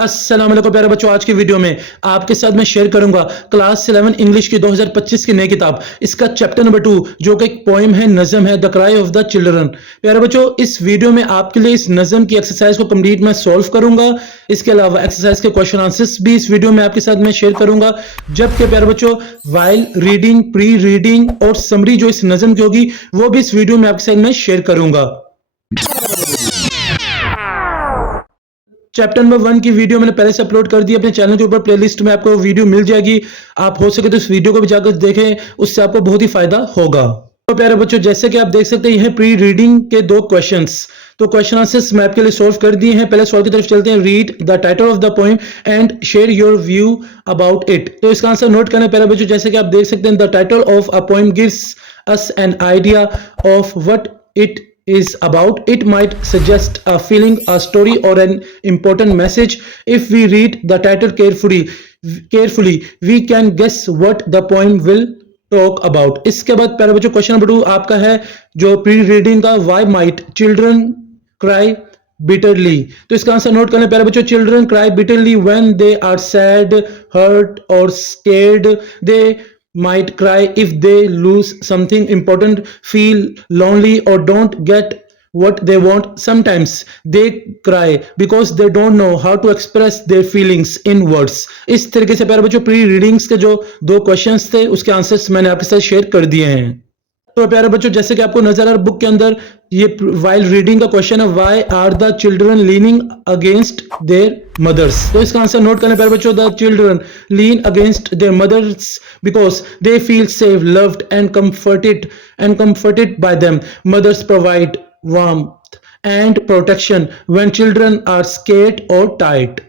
अस्सलाम वालेकुम प्यारे बच्चों, आज की वीडियो में आपके साथ मैं शेयर करूंगा क्लास 11 इंग्लिश की 2025 की नई किताब, इसका चैप्टर नंबर 2 जो कि एक पोएम है, नज़म है, the cry of the children. प्यारे बच्चों, इस वीडियो में आपके लिए इस नज़म की एक्सरसाइज को कंप्लीट मैं सॉल्व करूंगा। इसके अलावा एक्सरसाइज के क्वेश्चन आंसर्स भी इस वीडियो में आपके साथ मैं शेयर करूंगा। जबकि प्यारे बच्चों, वाइल रीडिंग, प्री रीडिंग और समरी जो इस नज़म की होगी वो भी इस वीडियो में आपके साथ मैं शेयर करूंगा। चैप्टर नंबर 1 की वीडियो मैंने पहले से अपलोड कर दी अपने चैनल के ऊपर, प्लेलिस्ट में आपको वीडियो मिल जाएगी। आप हो सके तो इस वीडियो को भी जाकर देखें, उससे आपको बहुत ही फायदा होगा। तो प्यारे बच्चों, जैसे कि आप देख सकते हैं, यह प्री रीडिंग के 2 क्वेश्चंस, तो क्वेश्चन आंसर्स मैं आपके लिए सॉल्व कर दिए हैं। पहले सॉल्व की तरफ चलते हैं। Read the title of the poem and share your view about it. तो इसका आंसर नोट करना है प्यारे बच्चों। जैसे कि आप देख सकते हैं, the title of a poem gives us an idea of what it is about. It might suggest a feeling, a story, or an important message. If we read the title carefully, we can guess what the poem will talk about. इसके बाद प्यारे बच्चों, question number 2 आपका है जो pre reading का, why might children cry bitterly? तो इसका आंसर नोट करना प्यारे बच्चों। Children cry bitterly when they are sad, hurt, or scared. They might cry if they lose something important, feel lonely, or don't get what they want. Sometimes they cry because they don't know how to express their feelings in words. इस तरीके से प्यारे बच्चों, pre readings के जो 2 questions थे उसके answers मैंने आपके साथ शेयर कर दिए हैं। तो प्यारे बच्चों, जैसे कि आपको नजर आ रहा बुक के अंदर, ये वाइल रीडिंग का क्वेश्चन है, why are the children leaning against their mothers? तो इसका आंसर नोट करना प्यारे बच्चों। The children lean against their mothers because they feel safe, loved and comforted by them. Mothers provide warmth and protection when children are scared or tired.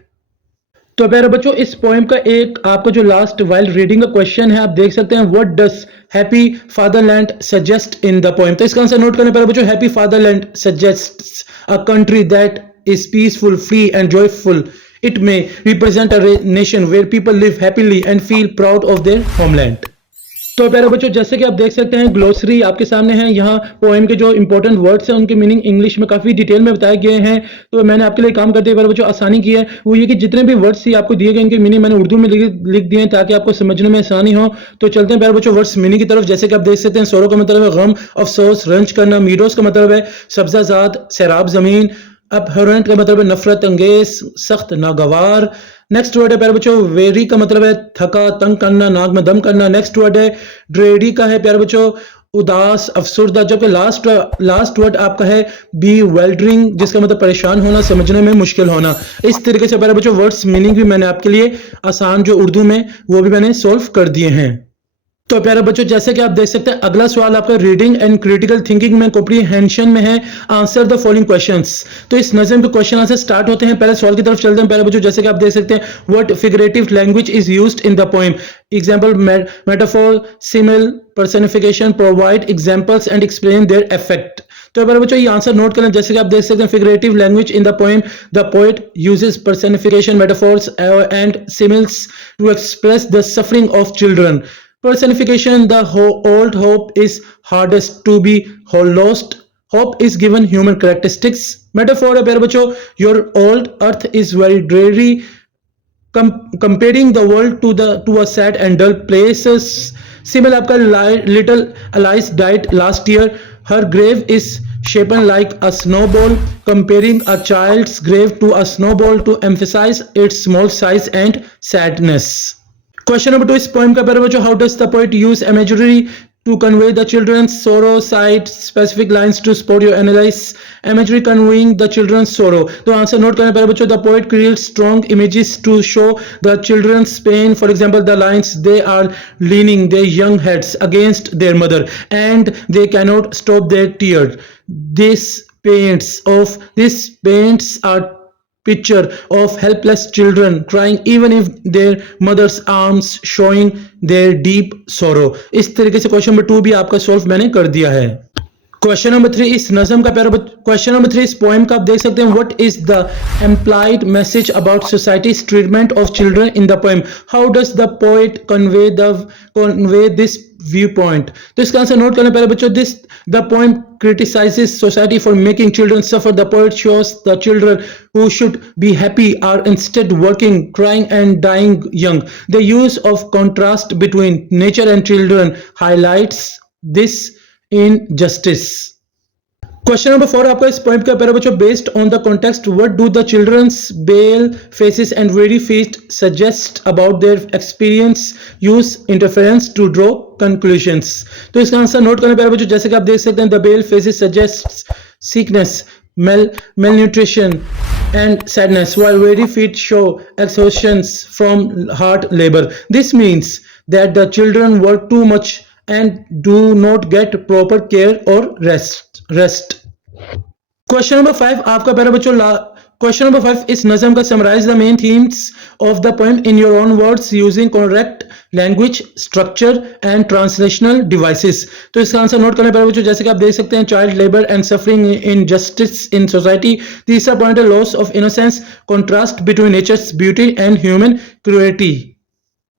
तो प्यारे बच्चों, इस poem का एक आपका जो लास्ट वाइल रीडिंग का क्वेश्चन है, आप देख सकते हैं, what does happy fatherland suggest in the poem? तो इसका आंसर नोट करना प्यारे बच्चों। Happy fatherland suggests a country that is peaceful, free and joyful. It may represent a nation where people live happily and feel proud of their homeland. तो प्यारे बच्चों, जैसे कि आप देख सकते हैं, ग्लोसरी आपके सामने है। यहाँ पोएम के जो इंपॉर्टेंट वर्ड्स हैं उनके मीनिंग इंग्लिश में काफी डिटेल में बताए गए हैं। तो मैंने आपके लिए काम करते हुए प्यारे बच्चों आसानी की है, वो ये कि जितने भी वर्ड्स ही आपको दिए गए इनके मीनिंग मैंने उर्दू में लिख दिए हैं ताकि आपको समझने में आसानी हो। तो चलते हैं प्यारे बच्चों वर्ड्स मीनिंग की तरफ। जैसे कि आप देख सकते हैं, सोरो का मतलब है गम, अफसोस, रंज करना। मीरोस का मतलब है सब्जाजात, सैराब जमीन। अपहरेंट का मतलब है नफरत अंगेज, सख्त, नागवार। नेक्स्ट वर्ड है प्यारे बच्चों वेरी का मतलब है थका, तंग करना, नाक में दम करना। नेक्स्ट वर्ड है ड्रेडी का है प्यारे बच्चों उदास, अफसुर्दा। जबकि लास्ट वर्ड आपका है बी वेल्डरिंग, जिसका मतलब परेशान होना, समझने में मुश्किल होना। इस तरीके से प्यारे बच्चों वर्ड्स मीनिंग भी मैंने आपके लिए आसान जो उर्दू में वो भी मैंने सोल्व कर दिए हैं। तो प्यारे बच्चों, जैसे कि आप देख सकते हैं, अगला सवाल आपका रीडिंग एंड क्रिटिकल थिंकिंग में कॉम्प्रीहेंशन में है। Answer the following questions. तो इस नज़म के क्वेश्चन आंसर स्टार्ट होते हैं। पहले सवाल की तरफ चलते हैं प्यारे बच्चों। जैसे कि आप देख सकते हैं, what figurative language is used in the poem? Example, metaphor, simile, personification. Provide examples and explain their effect. तो प्यारे बच्चों, ये आंसर नोट करें। जैसे कि आप देख सकते हैं, figurative language in the poem, the poet uses personification, metaphors and similes to express the suffering of children. Personification, the old hope is hardest to be lost. Hope is given human characteristics. Metaphor है प्यारे बच्चों, your old earth is very dreary, comparing the world to a sad and dull places. Simile आपका little Alice died last year. Her grave is shaped like a snowball, comparing a child's grave to a snowball to emphasize its small size and sadness. Question number 2 इस poem का प्यारे बच्चों, how does the poet use imagery to convey the children's sorrow? Cite specific lines to support your analysis. Imagery conveying the children's sorrow. तो answer note करना प्यारे बच्चों, the poet creates strong images to show the children's pain. For example, the lines, they are leaning their young heads against their mother and they cannot stop their tears. These paints are picture of helpless children crying even if their mother's arms showing their deep sorrow. इस तरीके से question number 2 भी आपका solve मैंने कर दिया है। Question number 3 इस नज़म का प्यारा क्वेश्चन नंबर 3 इस पोएम का आप देख सकते हैं, what is the implied message about societies treatment of children in the poem? How does the poet convey this view point? तो इसका आंसर नोट करना प्यारे बच्चों, the poem criticizes society for making children suffer. The poet shows the children who should be happy are instead working, crying, and dying young. The use of contrast between nature and children highlights this injustice. Question number 4 आपका इस point का para बच्चों, based on the context what do the children's pale faces and bare feet suggest about their experience, use interference to draw conclusions. तो इसका answer note करने para बच्चों, जैसे कि आप देख सकते हैं, the pale faces suggest sickness, malnutrition and sadness, while very feet show exhaustions from hard labor. This means that the children work too much and do not get proper care or rest. Question number 5 आपका para बच्चों, Question number 5 is nazam ka summarize the main themes of the poem in your own words using correct language, structure and translational devices. तो इसका answer note करने पर बच्चों, जैसे कि आप देख सकते हैं, child labour and suffering, injustice in society, तीसरा पॉइंट है loss of innocence, contrast between nature's beauty and human cruelty.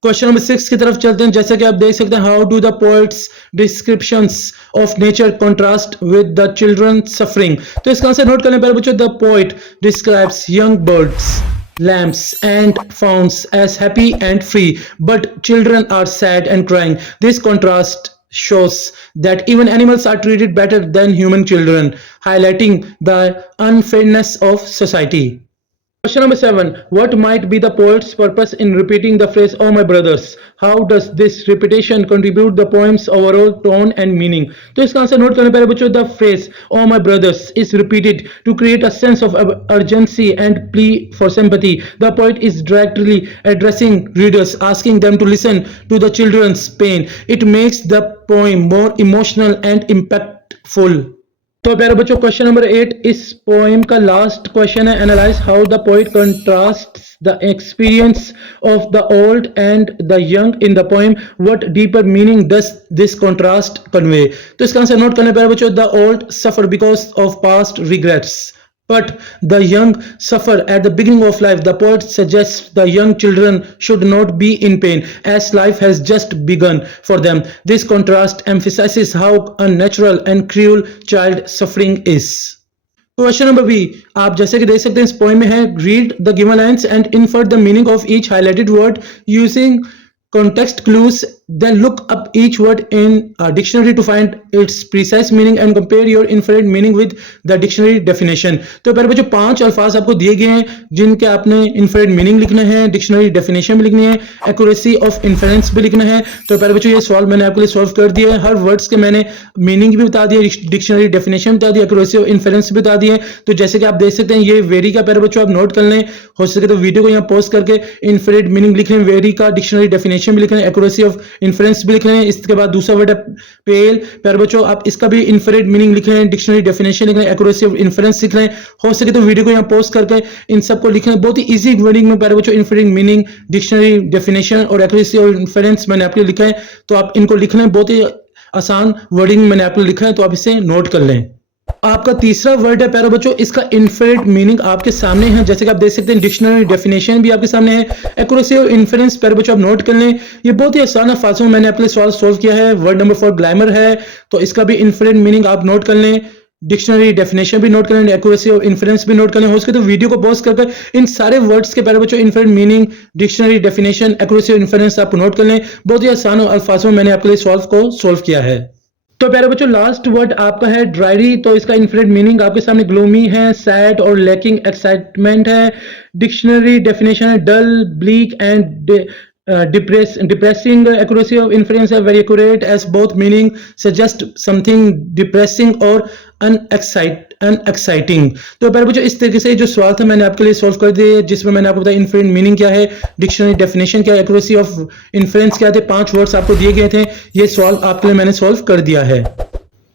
Question number 6 की तरफ चलते हैं, जैसे कि आप देख सकते हैं, how do the poets descriptions of nature contrast with the children suffering. तो इसका आंसर नोट करने पर बच्चों, the poet describes young birds, lambs and fawns as happy and free, but children are sad and crying. This contrast shows that even animals are treated better than human children, highlighting the unfairness of society. Question number 7. What might be the poet's purpose in repeating the phrase "Oh my brothers"? How does this repetition contribute the poem's overall tone and meaning? तो इसका answer note करने पर बच्चों, the phrase "Oh my brothers" is repeated to create a sense of urgency and plea for sympathy. The poet is directly addressing readers, asking them to listen to the children's pain. It makes the poem more emotional and impactful. तो प्यारे बच्चों, question number 8 इस poem का last question है, analyse how the poet contrasts the experience of the old and the young in the poem. What deeper meaning does this contrast convey. तो इसका answer note करने पर बच्चों, the old suffer because of past regrets, but the young suffer at the beginning of life. The poet suggests the young children should not be in pain as life has just begun for them. This contrast emphasizes how unnatural and cruel child suffering is. Question number B, आप जैसे कि देख सकते हैं, इस poem में है, read the given lines and infer the meaning of each highlighted word using context clues, then look up each word in a dictionary to find its precise meaning and compare your inferred meaning with the dictionary definition. तो प्यारे बच्चों, 5 अल्फाज आपको दिए गए हैं जिनके आपने इन्फरेड मीनिंग लिखना है, डिक्शनरी डेफिनेशन भी लिखनी है, एक्यूरेसी ऑफ इन्फरेंस भी लिखना है. तो प्यारे बच्चों, ये सवाल मैंने आपके लिए सॉल्व कर दिया है. हर वर्ड्स के मैंने मीनिंग भी बता दिया, डिक्शनरी डेफिनेशन बता दी, एक्यूरेसी ऑफ इन्फरेंस भी बता दिए. तो जैसे कि आप देख सकते हैं, ये वेरी का प्यारे बच्चों आप नोट कर लें. हो सके तो वीडियो को यहाँ पॉज करके इन्फरेड मीनिंग लिख लें, वेरी का डिक्शनरी डेफिनेशन भी लिख लें, एक्यूरेसी ऑफ इन्फरेंस भी लिख लें. इसके बाद दूसरा वर्ड है पेल. प्यारे बच्चों, आप इसका भी इन्फरेड मीनिंग लिख लें, डिक्शनरी डेफिनेशन लिख लें, एक्यूरेसी ऑफ इन्फरेंस लिख लें. हो सके तो वीडियो को यहाँ पॉज करके इन सबको लिख लें. बहुत ही इजी वर्डिंग में प्यारे बच्चों इन्फरेड मीनिंग, डिक्शनरी डेफिनेशन और एक्यूरेसी ऑफ इन्फरेंस मैंने आपके लिए लिखा है. तो आप इनको लिख लें, बहुत ही आसान वर्डिंग मैंने आपके लिए लिखा है, तो आप इसे नोट कर लें. आपका तीसरा वर्ड है प्यारे बच्चों, इसका इन्फरेड मीनिंग आपके सामने है, जैसे कि आप देख सकते हैं, डिक्शनरी डेफिनेशन भी आपके सामने है, एक्यूरेसी और इन्फरेंस प्यारे बच्चों आप नोट कर लें. ये बहुत ही आसान अल्फाजों में मैंने आपके लिए सवाल सोल्व किया है. वर्ड नंबर 4 ग्लैमर है, तो इसका भी इन्फरेड मीनिंग आप नोट कर लें, डिक्शनरी डेफिनेशन भी नोट कर लें, एक्यूरेसी और इन्फरेंस भी नोट कर लें. हो सके तो वीडियो को पॉज करके इन सारे वर्ड्स के प्यारे बच्चों इन्फरेड मीनिंग, डिक्शनरी डेफिनेशन, एक्यूरेसी और इन्फरेंस आप नोट कर लें. बहुत ही आसान अल्फाजों में मैंने आपके लिए सवाल को सोल्व किया है. तो प्यारे बच्चों, लास्ट वर्ड आपका है ड्राइरी. तो इसका इन्फरेड मीनिंग आपके सामने ग्लूमी है, सैड और लैकिंग एक्साइटमेंट है. डिक्शनरी डेफिनेशन है dull, bleak and depressing. Accuracy of inference है very accurate as both meaning suggest something depressing or unexciting. तो प्यारे बच्चों, इस तरीके से जो सवाल था मैंने आपके लिए सॉल्व कर दिए, जिसमें मैंने आपको बताया इन्फरेंट मीनिंग क्या है, डिक्शनरी डेफिनेशन क्या है, एक्यूरेसी ऑफ इन्फरेंस क्या थे. 5 वर्ड्स आपको दिए गए थे, ये सवाल आपके लिए मैंने सॉल्व कर दिया है.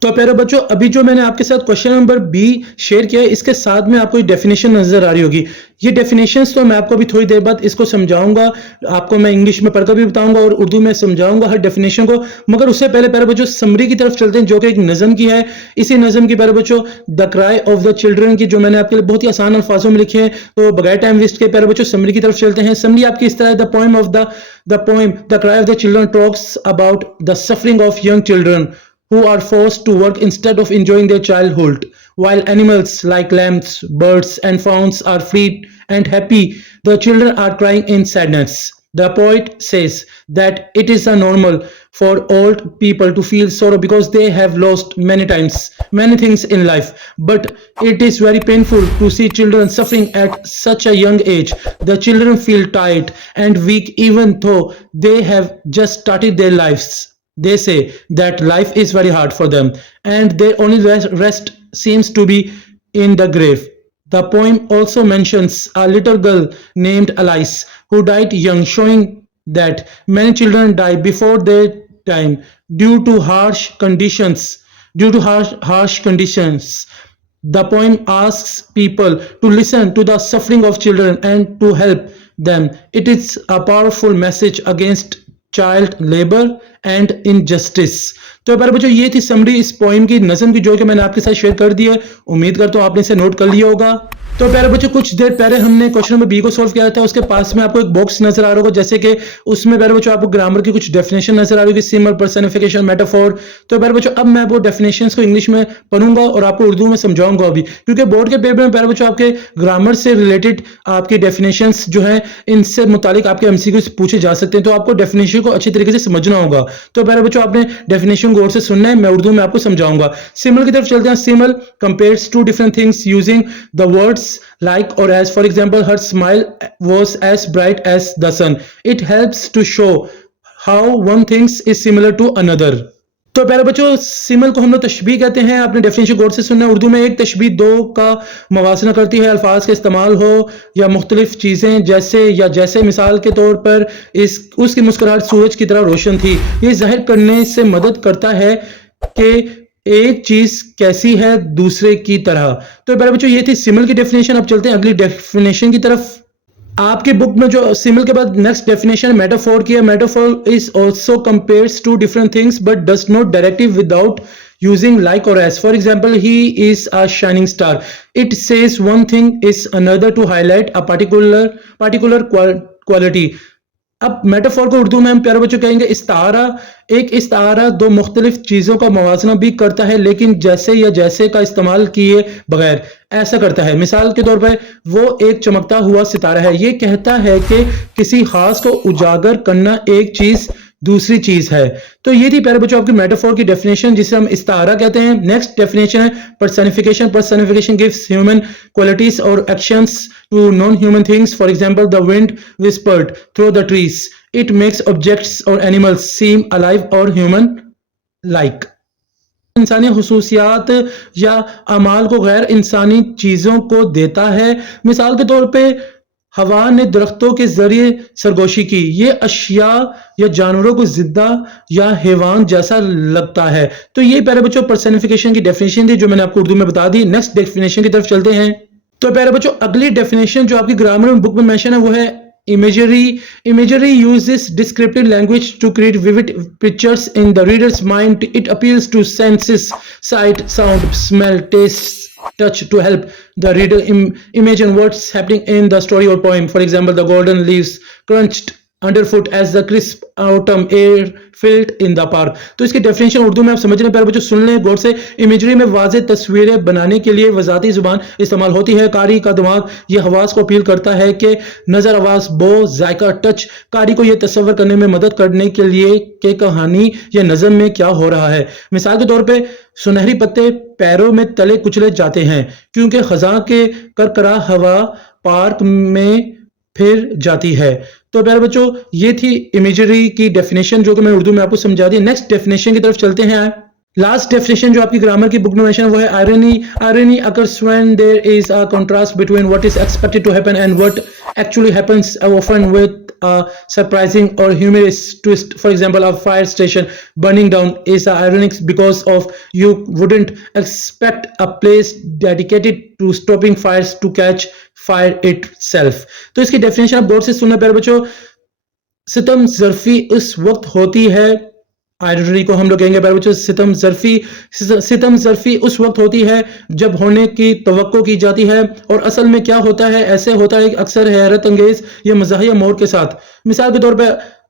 तो प्यारे बच्चों, अभी जो मैंने आपके साथ क्वेश्चन नंबर बी शेयर किया है, इसके साथ में आपको डेफिनेशन नजर आ रही होगी. ये डेफिनेशंस तो मैं आपको अभी थोड़ी देर बाद इसको समझाऊंगा, आपको मैं इंग्लिश में पढ़कर भी बताऊंगा और उर्दू में समझाऊंगा हर डेफिनेशन को. मगर उससे पहले प्यारे बच्चों समरी की तरफ चलते हैं, जो कि एक नज़म की है. इसी नज़म की प्यारे बच्चों the cry of the children की, जो मैंने आपके लिए बहुत ही आसान अल्फाजों में लिखे हैं. तो बगैर टाइम वेस्ट के प्यारे बच्चों समरी की तरफ चलते हैं. समरी आपकी इस तरह है, the poem the cry of the children talks about the suffering of young children who are forced to work instead of enjoying their childhood, while animals like lambs, birds, and fawns are free and happy. The children are crying in sadness. The poet says that it is a normal for old people to feel sorrow because they have lost many times many things in life, but it is very painful to see children suffering at such a young age. The children feel tired and weak even though they have just started their lives. They say that life is very hard for them and their only rest seems to be in the grave. The poem also mentions a little girl named Alice who died young, showing that many children die before their time due to harsh conditions. Harsh conditions. The poem asks people to listen to the suffering of children and to help them. It is a powerful message against child labour and injustice. तो प्यारे बच्चों, ये थी summary इस poem की, नज़म की, जो कि मैंने आपके साथ शेयर कर दी है। उम्मीद करता हूं आपने इसे नोट कर लिया होगा। तो प्यारे बच्चों, कुछ देर पहले हमने क्वेश्चन नंबर बी को सॉल्व किया था। उसके पास में आपको एक बॉक्स नजर आ रहा होगा, जैसे कि उसमें प्यारे बच्चों आपको ग्रामर की कुछ डेफिनेशन नजर आ रही होगी, सिमिलर, पर्सनिफिकेशन, मेटाफोर। तो प्यारे बच्चों, अब मैं वो डेफिनेशंस को इंग्लिश में पढ़ूंगा और आपको उर्दू में समझाऊंगा अभी, क्योंकि बोर्ड के पेपर में प्यारे बच्चों आपके ग्रामर से रिलेटेड आपकी डेफिनेशंस जो है, इनसे मुतालिक आपके एमसीक्यूज पूछे जा सकते हैं। तो आपको डेफिनेशन को अच्छी तरीके से समझना होगा। तो प्यारे बच्चों, आपने डेफिनेशन गौर से सुनना है, मैं उर्दू में आपको समझाऊंगा। सिमिलर की तरफ चलते हैं। Similar compares two different things using the words like or as. For example, her smile was as bright as the sun. It helps to show how one thing is similar to another. तो प्यारे बच्चों, simile को हम लोग तशबीह कहते हैं। आपने definition गौर से सुनना है। उर्दू में एक तशबीह दो का मवासना करती है, अल्फाज का इस्तेमाल हो या मुख्तलिफ चीज़ें, जैसे मिसाल के तौर पर उसकी मुस्कुराहट सूरज की तरह रोशन थी। ये जाहिर करने से मदद करता है कि एक चीज कैसी है दूसरे की तरह। तो प्यारे बच्चों, ये थी सिमिल की डेफिनेशन। अब चलते हैं अगली डेफिनेशन की तरफ। आपके बुक में जो सिमिल के बाद नेक्स्ट डेफिनेशन मेटाफोर की है। Metaphor is also compares two different things but does not directly without using like or as. For example, he is a shining star. It says one thing is another to highlight a particular quality. अब metaphor को उर्दू में हम प्यारे बच्चों कहेंगे इस्तारा। एक इस्तारा दो मुख्तलिफ चीजों का मवाजना भी करता है, लेकिन जैसे का इस्तेमाल किए बगैर ऐसा करता है। मिसाल के तौर पर वो एक चमकता हुआ सितारा है। ये कहता है कि किसी खास को उजागर करना एक चीज दूसरी चीज है। तो ये थी प्यारे बच्चों आपकी मेटाफोर की डेफिनेशन, जिसे हम इस्तारा कहते हैं। नेक्स्ट डेफिनेशन है personification. Personification gives human qualities और actions to non human things. For example, the wind whispered through the trees. It makes objects or animals seem alive or human like. इंसानी हुसूसियात या अमाल को गैर इंसानी चीजों को देता है। मिसाल के तौर पे हवा ने दरख्तों के जरिए सरगोशी की। ये अशिया या जानवरों को जिद्दा या हैवान जैसा लगता है। तो ये प्यारे बच्चों पर्सनिफिकेशन की डेफिनेशन थी, जो मैंने आपको उर्दू में बता दी। नेक्स्ट डेफिनेशन की तरफ चलते हैं। तो प्यारे बच्चों, अगली डेफिनेशन जो आपकी ग्रामर में बुक में मेंशन है वो है imagery uses descriptive language to create vivid pictures in the reader's mind. It appeals to senses, sight, sound, smell, taste, touch, to help the reader imagine what's happening in the story or poem. For example, the golden leaves crunched underfoot as the crisp autumn air filled in the park. तो इसकी definition Urdu में आप समझ रहे हैं प्यारे बच्चों, सुन लें गौर से। इमेजरी में वाज़ेह तस्वीरें बनाने के लिए वज़ाती जुबान इस्तेमाल होती है। कारी का दिमाग ये हवास को अपील करता है कि नज़र, आवाज़, बो, जायका, टच, कारी को ये तस्वर करने में मदद करने के लिए कि कहानी या नज़म में क्या हो रहा है। मिसाल के तौर पे सुनहरी पत्ते पैरों में तले कुचले जाते हैं क्योंकि खज़ां के करकरा हवा पार्क में फिर जाती है। तो प्यारे बच्चों, ये थी इमेजरी की डेफिनेशन, जो कि मैं उर्दू में आपको समझा दी। नेक्स्ट डेफिनेशन की तरफ चलते हैं। लास्ट डेफिनेशन जो आपकी ग्रामर की बुक में मेंशन है वो है irony occurs when there is a contrast between what is expected to happen and what actually happens, often with a surprising or humorous twist. For example, a fire station burning down is ironic because of you wouldn't expect a place dedicated to stopping fires to catch fire itself. तो इसकी definition आप गौर से सुनना प्यारे बच्चों। सितम ज़र्फी उस वक्त होती है, आयरनी को हम लोग कहेंगे प्यारे बच्चों सितम ज़र्फी उस वक्त होती है जब होने की तवक्को की जाती है, और असल में क्या होता है ऐसे होता है अक्सर हैरत अंगेज या मज़ाहिया मोड़ के साथ। मिसाल के तौर पे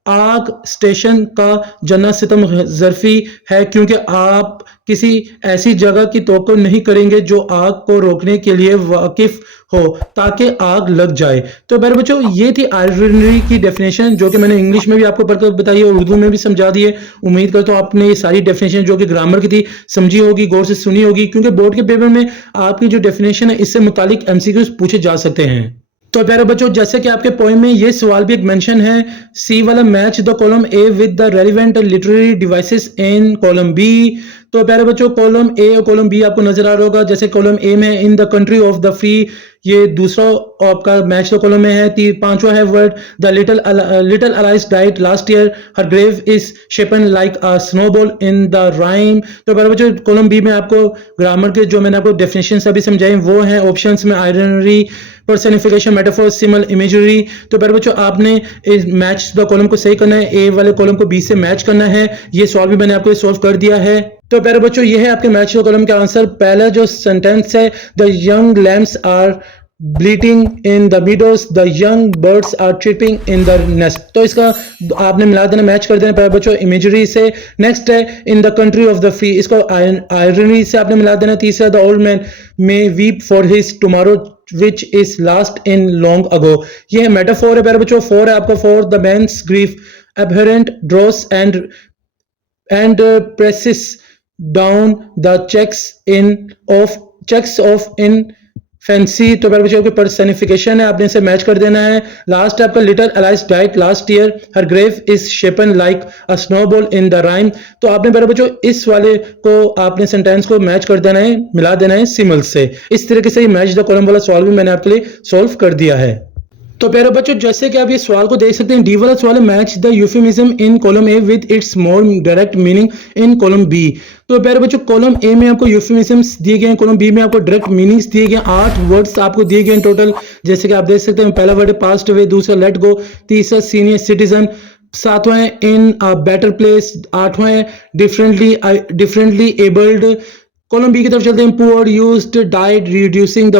आग स्टेशन का जना सितम ज़र्फ़ी है, क्योंकि आप किसी ऐसी जगह की तवक्को नहीं करेंगे जो आग को रोकने के लिए वाकिफ हो ताकि आग लग जाए। तो मेरे बच्चों, ये थी आयरनी की डेफिनेशन, जो कि मैंने इंग्लिश में भी आपको पढ़कर बताई और उर्दू में भी समझा दी है। उम्मीद करता हूँ आपने ये सारी डेफिनेशन जो कि ग्रामर की थी समझी होगी, गौर से सुनी होगी, क्योंकि बोर्ड के पेपर में आपकी जो डेफिनेशन है इससे मुतालिक एमसीक्यूज पूछे जा सकते हैं। तो प्यारे बच्चों, जैसे कि आपके पोएम में ये सवाल भी एक मेंशन है, सी वाला, match the column A with the relevant literary devices in column B. तो प्यारे बच्चों, कॉलम ए और कॉलम बी आपको नजर आ रहा होगा। जैसे कॉलम ए में in the country of the free, ये दूसरा आपका मैच द कॉलम में है। पांचवा है word the little Alice died last year, her grave is shapen like a snowball in the rime. तो प्यारे बच्चों, कॉलम बी में आपको ग्रामर के जो मैंने आपको डेफिनेशन अभी समझाए वो हैं ऑप्शंस में आयरनरी, पर्सनिफिकेशन, मेटाफोर, सिंबल, इमेजरी। तो प्यारे बच्चों, आपने इस मैच द कॉलम को सही करना है, ए वाले कॉलम को बी से मैच करना है। ये सवाल भी मैंने आपको सॉल्व कर दिया है। तो प्यारे बच्चों, ये है आपके मैच द कॉलम का आंसर। पहला जो सेंटेंस है, the young lambs are bleating in the meadows, the young birds are tripping in the nest. तो इसका आपने मिला देना, मैच कर देना प्यारे बच्चों इमेजरी से। नेक्स्ट है in the country of the free, इसको आयरनी से आपने मिला देना। तीसरा the old man may weep for his tomorrow which is lost in long ago, ये है मेटाफोर है प्यारे बच्चों। फोर है आपका, for the man's grief abhorrent draws and presses down the checks of in fancy. तो प्यारे बच्चों, पर्सनिफिकेशन है, आपने इसे मैच कर देना है। लास्ट है आपका little Alice died last year, her grave is shapen like a snowball in the rime. तो आपने प्यारे बच्चों इस वाले को आपने सेंटेंस को मैच कर देना है, मिला देना है सिमल से। इस तरीके से मैच द कॉलम वाला सवाल भी मैंने आपके लिए सॉल्व कर दिया है। तो प्यारे बच्चों, जैसे कि आप ये सवाल को देख सकते हैं, डी वाला सवाल है match the euphemism in column A with its more direct meaning in column B. तो प्यारे बच्चों, कॉलम ए में आपको यूफेमिज्म्स दिए गए हैं, कॉलम बी में आपको डायरेक्ट मीनिंग्स दिए गए हैं। 8 वर्ड्स आपको दिए गए हैं टोटल, जैसे कि आप देख सकते हैं। पहला वर्ड है पास्ट अवे, दूसरा लेट गो, तीसरा सीनियर सिटीजन, सातवां है इन अ बेटर प्लेस, आठवां है डिफरेंटली एबल्ड। कॉलम बी की तरफ चलते हैं, poor, used, died, reducing the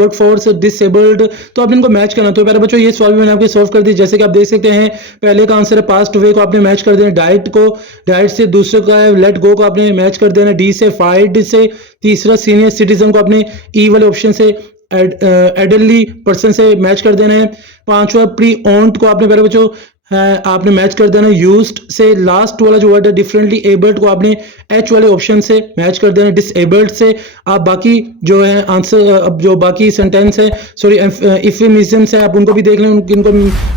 workforce, disabled. तो आपने इनको मैच करना। तो प्यारे बच्चों, ये सवाल भी मैंने आपके सॉल्व कर दी। जैसे कि आप देख सकते हैं, पहले का आंसर है पास्ट वे को आपने मैच कर देना, डाइट से। दूसरे का है लेट गो को आपने मैच कर देना डी से, फाइड से। तीसरा सीनियर सिटीजन को आपने ई वाले ऑप्शन से, एडल्टली पर्सन से मैच कर देना है। पांचवा प्री ओन्ड को आपने प्यारे बच्चों आपने मैच कर देना यूज्ड से। लास्ट वाला जो वर्ड है डिफरेंटली एबल्ड को आपने एच वाले ऑप्शन से मैच कर देना, डिसेबल्ड से। आप बाकी जो है आंसर, अब जो बाकी सेंटेंस है, सॉरी इफेमिज्म्स है, आप उनको भी देख लें, उनको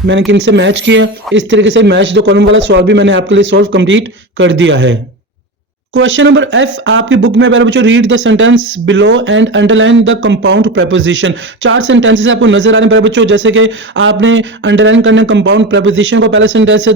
मैंने किन से मैच किया। इस तरीके से मैच द कॉलम वाला सवाल भी मैंने आपके लिए सॉल्व कंप्लीट कर दिया है। क्वेश्चन नंबर एफ आपकी बुक में प्यारे बच्चों, read the sentence below and underline the compound preposition. 4 sentences आपको नजर आ रहे हैं प्यारे बच्चों, जैसे कि आपने अंडरलाइन करना कंपाउंड प्रेपोजिशन को। पहला सेंटेंस है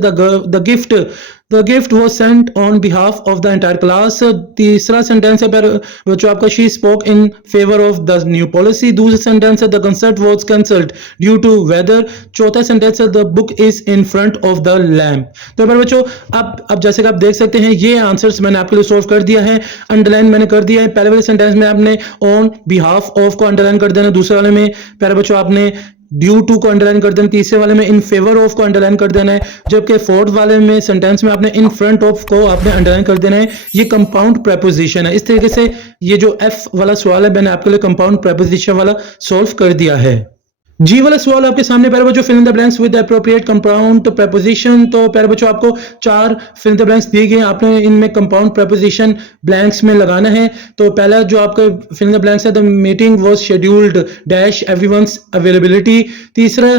the gift was sent on behalf of the entire class. तीसरा सेंटेंस है प्यारे बच्चों आपका, she spoke in favour of the new policy. दूसरा सेंटेंस है the concert was cancelled due to weather. चौथा सेंटेंस है the book is in front of the lamp. तो प्यारे बच्चों, अब जैसे कि आप देख सकते हैं, ये आंसर्स मैंने आपके लिए सॉल्व कर दिया है, अंडरलाइन मैंने कर दिया है। पहले वाले सेंटेंस में आपने ऑन बिहाफ ऑफ को अंडरलाइन कर देना, दूसरे वाले में प्यारे बच्चों आपने ड्यू टू को अंडरलाइन कर देना, तीसरे वाले में इन फेवर ऑफ को अंडरलाइन कर देना है, जबकि फोर्थ वाले में सेंटेंस में आपने इन फ्रंट ऑफ को आपने अंडरलाइन कर देना है। ये कंपाउंड प्रेपोजिशन है। इस तरीके से ये जो एफ वाला सवाल है मैंने आपके लिए कंपाउंड प्रेपोजिशन वाला सॉल्व कर दिया है। जी वाला सवाल आपके सामने प्यारे बच्चों, fill in the blanks with appropriate compound preposition. तो प्यारे बच्चों, आपको 4 फिल इन द ब्लैंक्स दिए गए, आपने इनमें कंपाउंड प्रेपोजिशन ब्लैंक्स में लगाना है। तो पहला जो आपका फिल इन द ब्लैंक्स है, the meeting was scheduled dash everyone's availability. तीसरा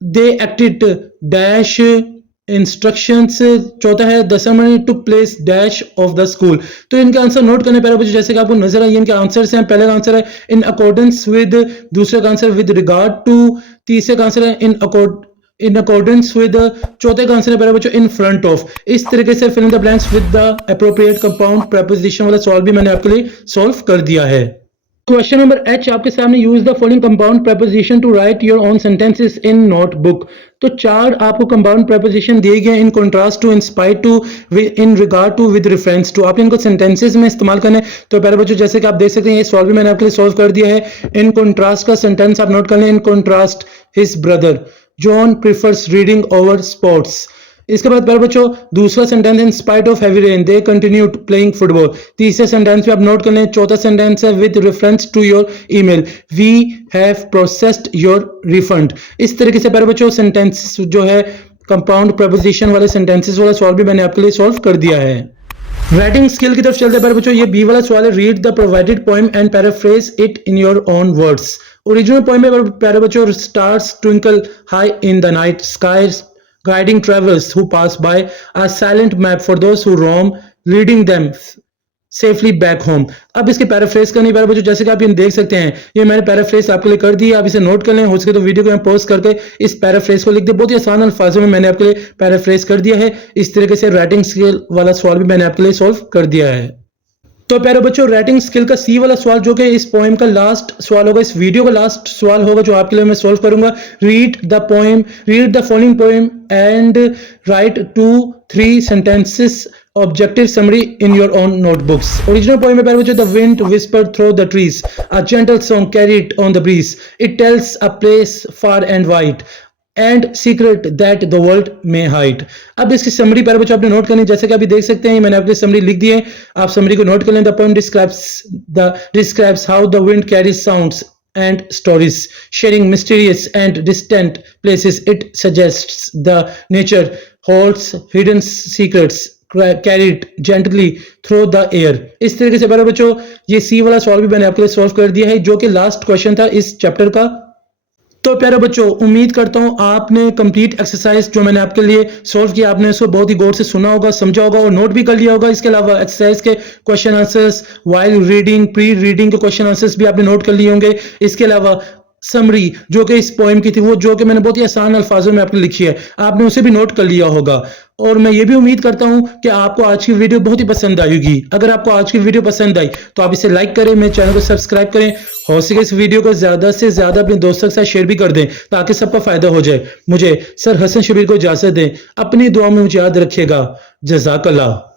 दे एक्टेड डैश इंस्ट्रक्शंस। चौथा है the ceremony took place dash of the school. तो इनके आंसर नोट करने प्यारे बच्चों, जैसे कि आपको नजर आइए इनके आंसर्स हैं। पहले का आंसर है इन अकॉर्डेंस विद, दूसरे का आंसर विद रिगार्ड टू, तीसरे का आंसर है इन अकॉर्डेंस विद, चौथे का आंसर है प्यारे बच्चों इन फ्रंट ऑफ। इस तरीके से fill in the blanks with the appropriate compound preposition वाला सवाल भी मैंने आपके लिए सॉल्व कर दिया है। क्वेश्चन नंबर एच आपके सामने, use the following compound preposition to write your own sentences in notebook. तो 4 आपको कंपाउंड प्रेपोजिशन दिए गए, in contrast to, in spite to, in regard to, with reference to. आपने इनको सेंटेंसेस में इस्तेमाल करना है। तो प्यारे बच्चों, जैसे कि आप देख सकते हैं, ये सॉल्व भी मैंने आपके लिए सॉल्व कर दिया है। इन कॉन्ट्रास्ट का सेंटेंस आप नोट कर लें, in contrast his brother. John prefers reading over sports. इसके बाद प्यारे बच्चों दूसरा sentence, in spite of heavy rain they continued playing football. तीसरे सेंटेंस में आप नोट कर लें। चौथा सेंटेंस है with reference to your email we have processed your refund. इस तरीके से प्यारे बच्चों सेंटेंस जो है कंपाउंड प्रपोजिशन वाले सेंटेंसेस वाला सवाल भी मैंने आपके लिए सॉल्व कर दिया है। राइटिंग स्किल की तरफ चलते हैं प्यारे बच्चों। ये बी वाला सवाल है, read the provided poem and paraphrase it in your own words. Original poem में प्यारे बच्चों stars twinkle high in the night skies guiding travelers who pass by, a silent map for those who roam, leading them safely back home। अब इसके paraphrase करनी प्यारे बच्चों, जैसे कि आप ये देख सकते हैं, ये मैंने पैराफ्रेज आपके लिए कर दी है। आप इसे नोट कर लें, हो सके तो वीडियो को यहाँ पॉज करके इस पैराफ्रेज को लिख दे। बहुत ही आसान अल्फाजों में मैंने आपके लिए पैराफ्रेज कर दिया है। इस तरीके से राइटिंग स्किल वाला सवाल भी मैंने आपके लिए सॉल्व कर दिया है। तो प्यारे बच्चों राइटिंग स्किल का सी वाला सवाल जो कि इस पोएम का लास्ट सवाल होगा, इस वीडियो का लास्ट सवाल होगा जो आपके लिए मैं सॉल्व करूंगा। Read the following poem and right 2-3 sentences objective summary in your own notebooks. Original poem में प्यारे बच्चों the wind whispered through the trees, a gentle song carried on the breeze, it tells a place far and wide and secret that the world में hide. अब इसकी summary प्यारे बच्चों आपने note करनी, जैसे कि अभी देख सकते हैं मैंने आपके समरी लिख दी है, आप समरी को नोट कर लें। The poem describes how the wind carries sounds and stories, sharing mysterious and distant places. It suggests the nature holds hidden secrets carried gently through the air। इस तरीके से प्यारे बच्चों ये सी वाला सवाल भी मैंने आपके लिए सॉल्व कर दिया है, जो कि लास्ट क्वेश्चन था इस चैप्टर का। तो प्यारे बच्चों उम्मीद करता हूं आपने कंप्लीट एक्सरसाइज जो मैंने आपके लिए सॉल्व किया, आपने इसको बहुत ही गौर से सुना होगा, समझा होगा और नोट भी कर लिया होगा। इसके अलावा एक्सरसाइज के question answers, while reading, pre reading के क्वेश्चन आंसर्स भी आपने नोट कर लिए होंगे। इसके अलावा समरी जो कि इस पोएम की थी, वो जो कि मैंने बहुत ही आसान अल्फाजों में आपने लिखी है, आपने उसे भी नोट कर लिया होगा। और मैं ये भी उम्मीद करता हूं कि आपको आज की वीडियो बहुत ही पसंद आएगी। अगर आपको आज की वीडियो पसंद आई तो आप इसे लाइक करें, मेरे चैनल को सब्सक्राइब करें, हो सके इस वीडियो को ज्यादा से ज्यादा अपने दोस्तों के साथ शेयर भी कर दें ताकि सबका फायदा हो जाए। मुझे सर हसन शबीर को इजाजत दें, अपनी दुआ में मुझे याद रखिएगा। जज़ाकल्लाह।